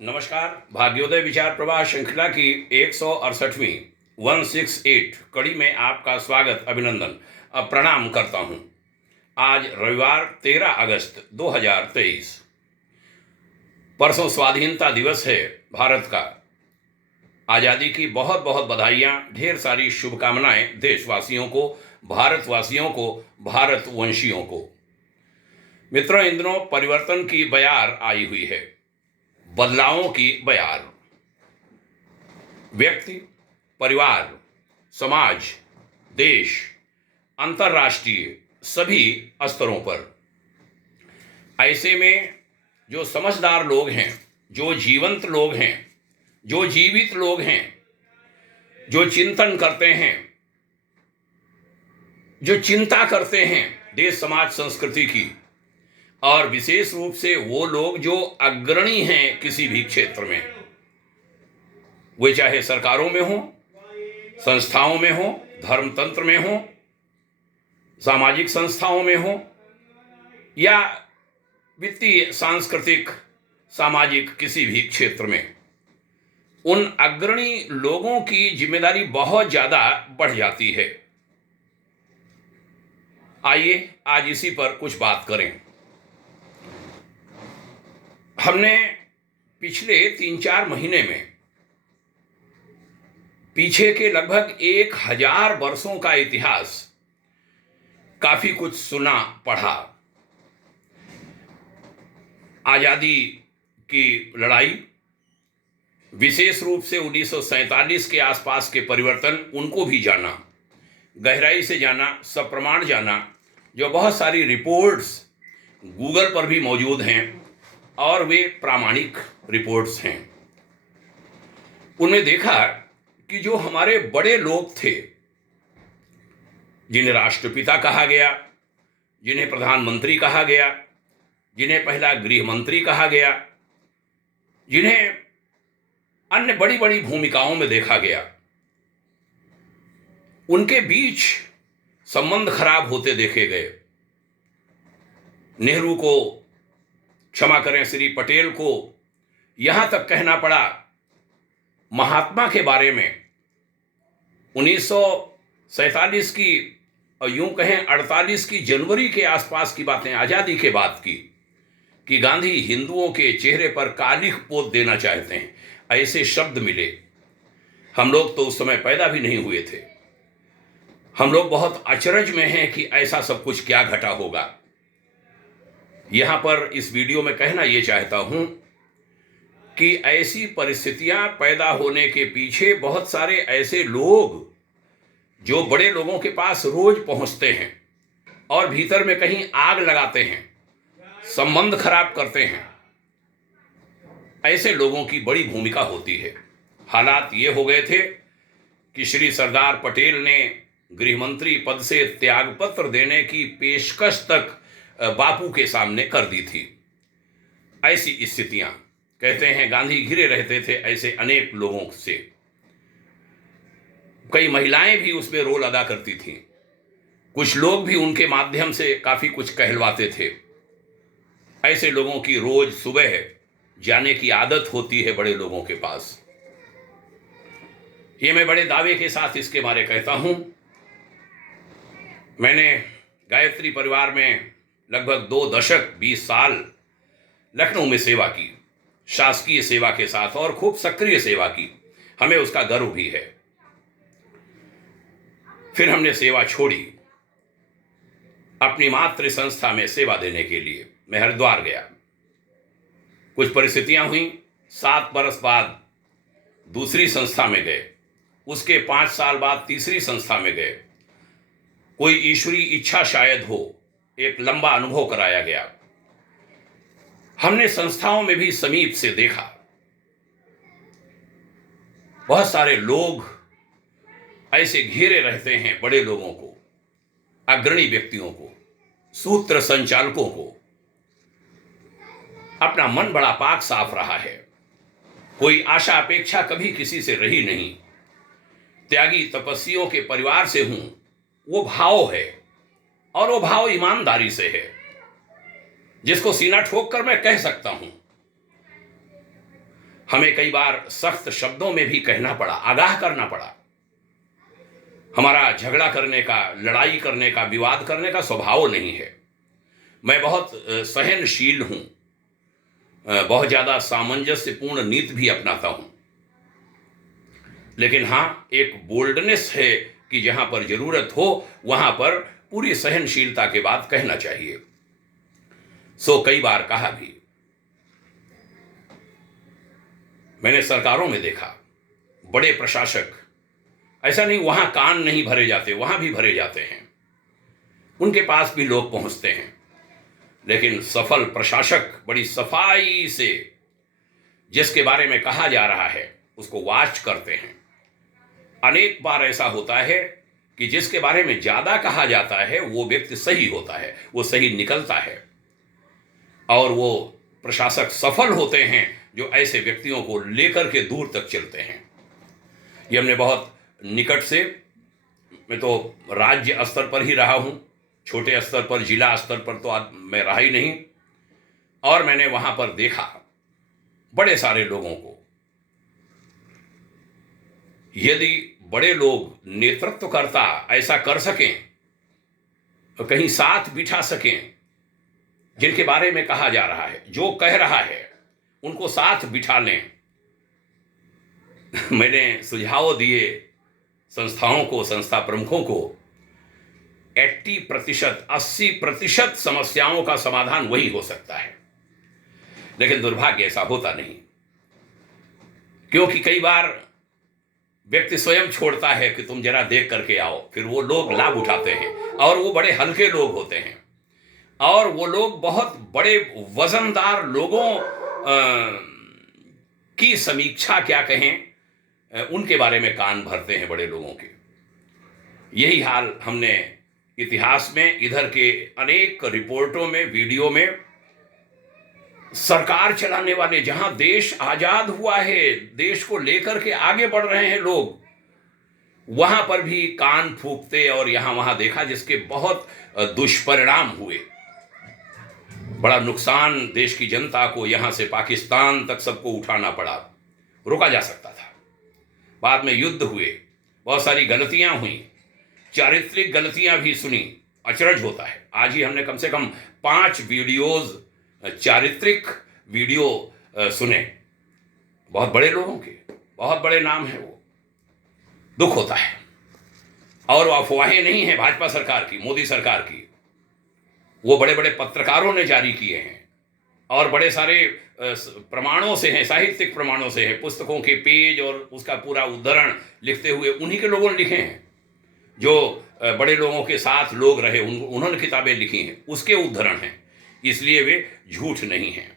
नमस्कार। भाग्योदय विचार प्रवाह श्रृंखला की 168वीं 168 कड़ी में आपका स्वागत, अभिनंदन, प्रणाम करता हूं। आज रविवार 13 अगस्त 2023, परसों स्वाधीनता दिवस है भारत का। आज़ादी की बहुत बहुत बधाइयाँ, ढेर सारी शुभकामनाएं देशवासियों को, भारतवासियों को, भारतवंशियों को। मित्रों, इन दिनों परिवर्तन की बयार आई हुई है, बदलावों की बयार। व्यक्ति, परिवार, समाज, देश, अंतर्राष्ट्रीय सभी स्तरों पर। ऐसे में जो समझदार लोग हैं, जो जीवंत लोग हैं, जो जीवित लोग हैं, जो चिंतन करते हैं, जो चिंता करते हैं देश समाज संस्कृति की, और विशेष रूप से वो लोग जो अग्रणी हैं किसी भी क्षेत्र में, वे चाहे सरकारों में हो, संस्थाओं में हो, धर्मतंत्र में हो, सामाजिक संस्थाओं में हो, या वित्तीय, सांस्कृतिक, सामाजिक किसी भी क्षेत्र में, उन अग्रणी लोगों की जिम्मेदारी बहुत ज्यादा बढ़ जाती है। आइए आज इसी पर कुछ बात करें। हमने पिछले 3-4 महीने में पीछे के लगभग 1000 वर्षों का इतिहास काफी कुछ सुना, पढ़ा। आजादी की लड़ाई, विशेष रूप से 1947 के आसपास के परिवर्तन, उनको भी जाना, गहराई से जाना, सप्रमाण जाना। जो बहुत सारी रिपोर्ट्स गूगल पर भी मौजूद हैं और वे प्रामाणिक रिपोर्ट्स हैं। उनमें देखा कि जो हमारे बड़े लोग थे, जिन्हें राष्ट्रपिता कहा गया, जिन्हें प्रधानमंत्री कहा गया, जिन्हें पहला गृह मंत्री कहा गया, जिन्हें अन्य बड़ी बड़ी भूमिकाओं में देखा गया, उनके बीच संबंध खराब होते देखे गए। नेहरू को, क्षमा करें, श्री पटेल को यहां तक कहना पड़ा महात्मा के बारे में 1947 की, और यूं कहें 48 की जनवरी के आसपास की बातें, आजादी के बाद की, कि गांधी हिंदुओं के चेहरे पर कालिख पोत देना चाहते हैं, ऐसे शब्द मिले। हम लोग तो उस समय पैदा भी नहीं हुए थे। हम लोग बहुत अचरज में हैं कि ऐसा सब कुछ क्या घटा होगा। यहां पर इस वीडियो में कहना यह चाहता हूं कि ऐसी परिस्थितियां पैदा होने के पीछे बहुत सारे ऐसे लोग जो बड़े लोगों के पास रोज पहुंचते हैं और भीतर में कहीं आग लगाते हैं, संबंध खराब करते हैं, ऐसे लोगों की बड़ी भूमिका होती है। हालात ये हो गए थे कि श्री सरदार पटेल ने गृहमंत्री पद से त्यागपत्र देने की पेशकश तक बापू के सामने कर दी थी। ऐसी स्थितियां, कहते हैं गांधी घिरे रहते थे ऐसे अनेक लोगों से। कई महिलाएं भी उसमें रोल अदा करती थीं। कुछ लोग भी उनके माध्यम से काफी कुछ कहलवाते थे। ऐसे लोगों की रोज सुबह जाने की आदत होती है बड़े लोगों के पास। ये मैं बड़े दावे के साथ इसके बारे कहता हूं। मैंने गायत्री परिवार में लगभग 2 दशक 20 साल लखनऊ में सेवा की, शासकीय सेवा के साथ, और खूब सक्रिय सेवा की। हमें उसका गर्व भी है। फिर हमने सेवा छोड़ी, अपनी मातृ संस्था में सेवा देने के लिए मैं हरिद्वार गया। कुछ परिस्थितियां हुई, 7 बरस बाद दूसरी संस्था में गए, उसके 5 साल बाद तीसरी संस्था में गए। कोई ईश्वरीय इच्छा शायद हो, एक लंबा अनुभव कराया गया। हमने संस्थाओं में भी समीप से देखा। बहुत सारे लोग ऐसे घेरे रहते हैं बड़े लोगों को, अग्रणी व्यक्तियों को, सूत्र संचालकों को। अपना मन बड़ा पाक साफ रहा है, कोई आशा अपेक्षा कभी किसी से रही नहीं। त्यागी तपस्वियों के परिवार से हूं, वो भाव है, और वो भाव ईमानदारी से है, जिसको सीना ठोक कर मैं कह सकता हूं हमें कई बार सख्त शब्दों में भी कहना पड़ा, आगाह करना पड़ा। हमारा झगड़ा करने का, लड़ाई करने का, विवाद करने का स्वभाव नहीं है। मैं बहुत सहनशील हूं, बहुत ज़्यादा सामंजस्यपूर्ण नीति भी अपनाता हूं। लेकिन हाँ, एक बोल्डनेस है कि जहां पर जरूरत हो वहां पर पूरी सहनशीलता के बाद कहना चाहिए। सो कई बार कहा भी। मैंने सरकारों में देखा, बड़े प्रशासक, ऐसा नहीं वहां कान नहीं भरे जाते, वहां भी भरे जाते हैं, उनके पास भी लोग पहुंचते हैं, लेकिन सफल प्रशासक बड़ी सफाई से जिसके बारे में कहा जा रहा है उसको वॉच करते हैं। अनेक बार ऐसा होता है कि जिसके बारे में ज्यादा कहा जाता है वो व्यक्ति सही होता है, वो सही निकलता है, और वो प्रशासक सफल होते हैं जो ऐसे व्यक्तियों को लेकर के दूर तक चलते हैं। ये हमने बहुत निकट से, मैं तो राज्य स्तर पर ही रहा हूं, छोटे स्तर पर, जिला स्तर पर तो मैं रहा ही नहीं, और मैंने वहां पर देखा बड़े सारे लोगों को। यदि बड़े लोग, नेतृत्वकर्ता ऐसा कर सकें, तो कहीं साथ बिठा सकें, जिनके बारे में कहा जा रहा है, जो कह रहा है उनको साथ बिठा लें। मैंने सुझाव दिए संस्थाओं को, संस्था प्रमुखों को, 80% समस्याओं का समाधान वही हो सकता है। लेकिन दुर्भाग्य ऐसा होता नहीं, क्योंकि कई बार व्यक्ति स्वयं छोड़ता है कि तुम जरा देख करके आओ, फिर वो लोग लाभ उठाते हैं, और वो बड़े हल्के लोग होते हैं, और वो लोग बहुत बड़े वजनदार लोगों की समीक्षा क्या कहें, उनके बारे में कान भरते हैं बड़े लोगों के। यही हाल हमने इतिहास में, इधर के अनेक रिपोर्टों में, वीडियो में, सरकार चलाने वाले, जहां देश आजाद हुआ है, देश को लेकर के आगे बढ़ रहे हैं लोग, वहां पर भी कान फूंकते और यहां वहां देखा, जिसके बहुत दुष्परिणाम हुए। बड़ा नुकसान देश की जनता को, यहां से पाकिस्तान तक सबको उठाना पड़ा। रोका जा सकता था। बाद में युद्ध हुए, बहुत सारी गलतियां हुई, चारित्रिक गलतियां भी सुनी, अचरज होता है। आज ही हमने कम से कम 5 वीडियोज, चारित्रिक वीडियो सुने, बहुत बड़े लोगों के, बहुत बड़े नाम है वो। दुख होता है। और वो अफवाहें नहीं है भाजपा सरकार की, मोदी सरकार की, वो बड़े बड़े पत्रकारों ने जारी किए हैं, और बड़े सारे प्रमाणों से हैं, साहित्यिक प्रमाणों से हैं, पुस्तकों के पेज और उसका पूरा उद्धरण लिखते हुए उन्हीं के लोगों ने लिखे हैं, जो बड़े लोगों के साथ लोग रहे, उन्होंने किताबें लिखी हैं, उसके उद्धरण हैं, इसलिए वे झूठ नहीं हैं।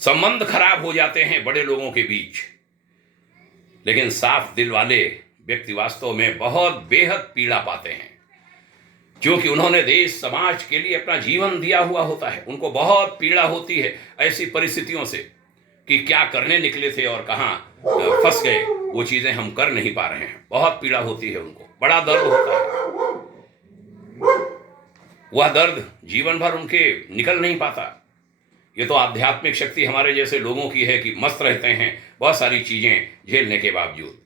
संबंध खराब हो जाते हैं बड़े लोगों के बीच, लेकिन साफ दिल वाले व्यक्ति वास्तव में बहुत बेहद पीड़ा पाते हैं, क्योंकि उन्होंने देश समाज के लिए अपना जीवन दिया हुआ होता है। उनको बहुत पीड़ा होती है ऐसी परिस्थितियों से कि क्या करने निकले थे और कहाँ फंस गए, वो चीजें हम कर नहीं पा रहे हैं। बहुत पीड़ा होती है उनको, बड़ा दर्द होता है। वह दर्द जीवन भर उनके निकल नहीं पाता। ये तो आध्यात्मिक शक्ति हमारे जैसे लोगों की है कि मस्त रहते हैं बहुत सारी चीजें झेलने के बावजूद।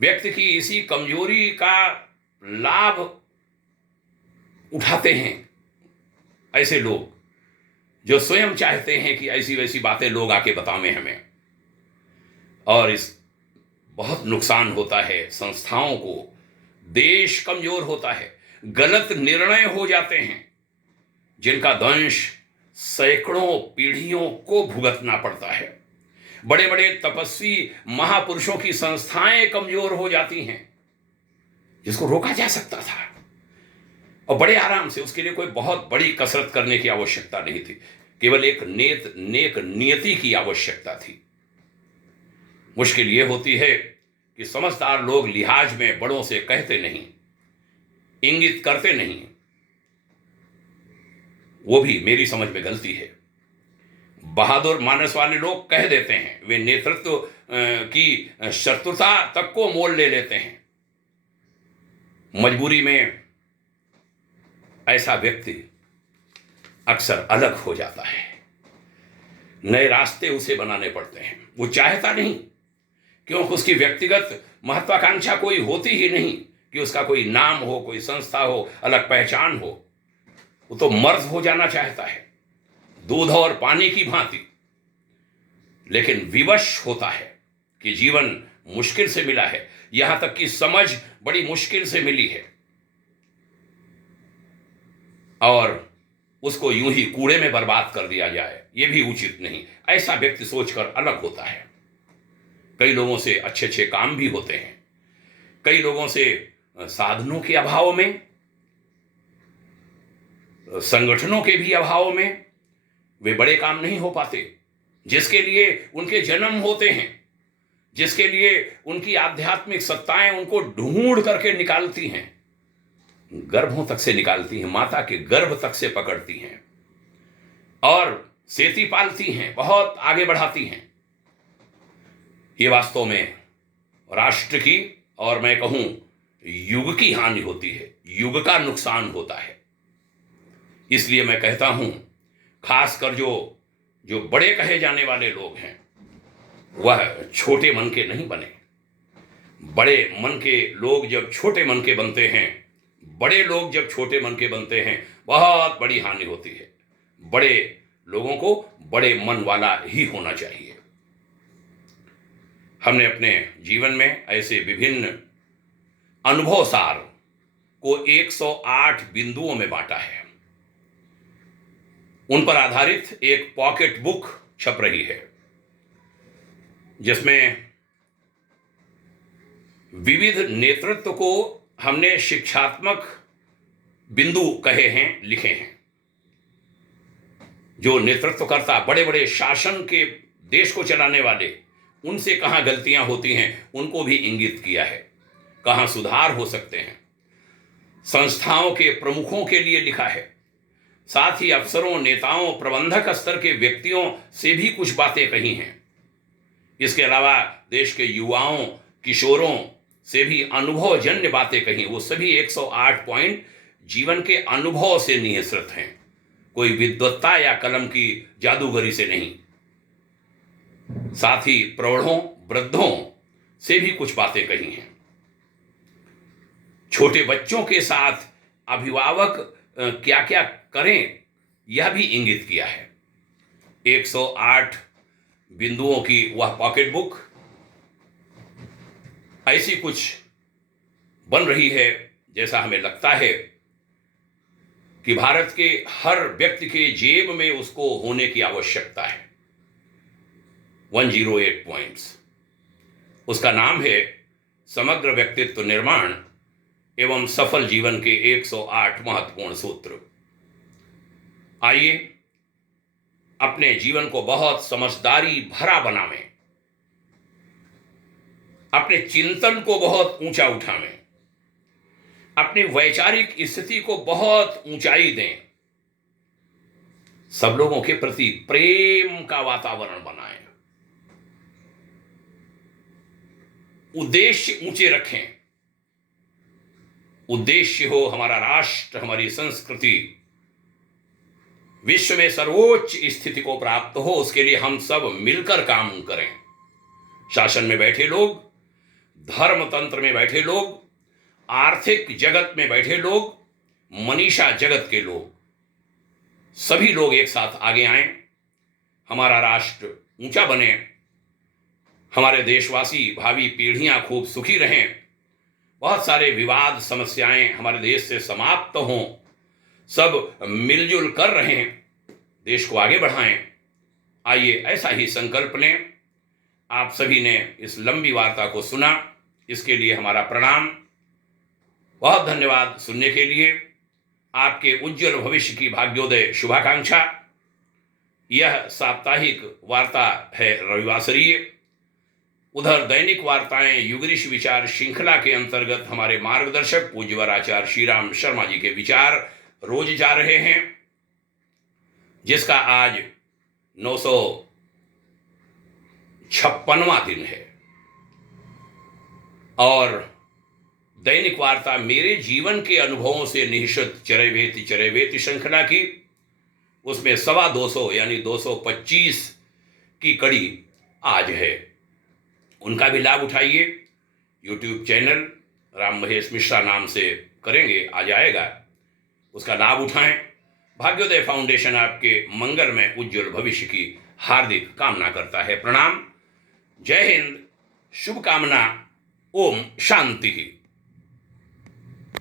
व्यक्ति की इसी कमजोरी का लाभ उठाते हैं ऐसे लोग, जो स्वयं चाहते हैं कि ऐसी वैसी बातें लोग आके बतावें हमें, और इस बहुत नुकसान होता है संस्थाओं को। देश कमजोर होता है, गलत निर्णय हो जाते हैं जिनका दंश सैकड़ों पीढ़ियों को भुगतना पड़ता है। बड़े बड़े तपस्वी महापुरुषों की संस्थाएं कमजोर हो जाती हैं, जिसको रोका जा सकता था, और बड़े आराम से। उसके लिए कोई बहुत बड़ी कसरत करने की आवश्यकता नहीं थी, केवल एक नेक नियति की आवश्यकता थी। मुश्किल ये होती है कि समझदार लोग लिहाज में बड़ों से कहते नहीं, इंगित करते नहीं। वो भी मेरी समझ में गलती है। बहादुर मानस वाले लोग कह देते हैं, वे नेतृत्व की शत्रुता तक को मोल ले लेते हैं। मजबूरी में ऐसा व्यक्ति अक्सर अलग हो जाता है। नए रास्ते उसे बनाने पड़ते हैं। वो चाहता नहीं, क्योंकि उसकी व्यक्तिगत महत्वाकांक्षा कोई होती ही नहीं कि उसका कोई नाम हो, कोई संस्था हो, अलग पहचान हो। वो तो मर्ज हो जाना चाहता है, दूध और पानी की भांति। लेकिन विवश होता है कि जीवन मुश्किल से मिला है, यहां तक कि समझ बड़ी मुश्किल से मिली है, और उसको यूं ही कूड़े में बर्बाद कर दिया जाए, यह भी उचित नहीं। ऐसा व्यक्ति सोचकर अलग होता है। कई लोगों से अच्छे अच्छे काम भी होते हैं, कई लोगों से साधनों के अभाव में, संगठनों के भी अभाव में वे बड़े काम नहीं हो पाते जिसके लिए उनके जन्म होते हैं, जिसके लिए उनकी आध्यात्मिक सत्ताएं उनको ढूंढ करके निकालती हैं, गर्भों तक से निकालती हैं, माता के गर्भ तक से पकड़ती हैं और सेती पालती हैं, बहुत आगे बढ़ाती हैं। ये वास्तव में राष्ट्र की, और मैं कहूं युग की हानि होती है, युग का नुकसान होता है। इसलिए मैं कहता हूं, खासकर जो बड़े कहे जाने वाले लोग हैं, वह छोटे मन के नहीं बने। बड़े मन के लोग जब छोटे मन के बनते हैं, बड़े लोग जब छोटे मन के बनते हैं, बहुत बड़ी हानि होती है। बड़े लोगों को बड़े मन वाला ही होना चाहिए। हमने अपने जीवन में ऐसे विभिन्न अनुभव सार को 108 बिंदुओं में बांटा है। उन पर आधारित एक पॉकेट बुक छप रही है, जिसमें विविध नेतृत्व को हमने शिक्षात्मक बिंदु कहे हैं, लिखे हैं। जो नेतृत्वकर्ता, बड़े बड़े शासन के देश को चलाने वाले, उनसे कहां गलतियां होती हैं उनको भी इंगित किया है, कहां सुधार हो सकते हैं। संस्थाओं के प्रमुखों के लिए लिखा है, साथ ही अफसरों, नेताओं, प्रबंधक स्तर के व्यक्तियों से भी कुछ बातें कही हैं। इसके अलावा देश के युवाओं, किशोरों से भी अनुभवजन्य बातें कही। वो सभी 108 पॉइंट जीवन के अनुभव से निःसृत हैं, कोई विद्वत्ता या कलम की जादूगरी से नहीं। साथ ही प्रौढ़ों, वृद्धों से भी कुछ बातें कही हैं। छोटे बच्चों के साथ अभिभावक क्या क्या करें, यह भी इंगित किया है। 108 बिंदुओं की वह पॉकेट बुक ऐसी कुछ बन रही है जैसा हमें लगता है कि भारत के हर व्यक्ति के जेब में उसको होने की आवश्यकता है। 108 पॉइंट्स। उसका नाम है समग्र व्यक्तित्व निर्माण एवं सफल जीवन के 108 महत्वपूर्ण सूत्र। आइए अपने जीवन को बहुत समझदारी भरा बनावें, अपने चिंतन को बहुत ऊंचा उठावें, अपनी वैचारिक स्थिति को बहुत ऊंचाई दें, सब लोगों के प्रति प्रेम का वातावरण बनाएं, उद्देश्य ऊंचे रखें। उद्देश्य हो हमारा राष्ट्र, हमारी संस्कृति विश्व में सर्वोच्च स्थिति को प्राप्त हो, उसके लिए हम सब मिलकर काम करें। शासन में बैठे लोग, धर्म तंत्र में बैठे लोग, आर्थिक जगत में बैठे लोग, मनीषा जगत के लोग, सभी लोग एक साथ आगे आएं, हमारा राष्ट्र ऊंचा बने, हमारे देशवासी, भावी पीढ़ियां खूब सुखी रहें, बहुत सारे विवाद, समस्याएं हमारे देश से समाप्त हों, सब मिलजुल कर रहें, देश को आगे बढ़ाएं। आइए ऐसा ही संकल्प लें। आप सभी ने इस लंबी वार्ता को सुना, इसके लिए हमारा प्रणाम, बहुत धन्यवाद सुनने के लिए। आपके उज्जवल भविष्य की भाग्योदय शुभाकांक्षा। यह साप्ताहिक वार्ता है रविवासरीय। उधर दैनिक वार्ताएं युगऋषि विचार श्रृंखला के अंतर्गत हमारे मार्गदर्शक पूज्यवर आचार्य श्रीराम शर्मा जी के विचार रोज जा रहे हैं, जिसका आज 956वां दिन है। और दैनिक वार्ता मेरे जीवन के अनुभवों से निहित चरैवेति श्रृंखला की, उसमें 225 यानी 225 की कड़ी आज है। उनका भी लाभ उठाइए। यूट्यूब चैनल राम महेश मिश्रा नाम से करेंगे, आ जाएगा, उसका लाभ उठाएं। भाग्योदय फाउंडेशन आपके मंगल में उज्जवल भविष्य की हार्दिक कामना करता है। प्रणाम। जय हिंद। शुभकामना। ओम शांति।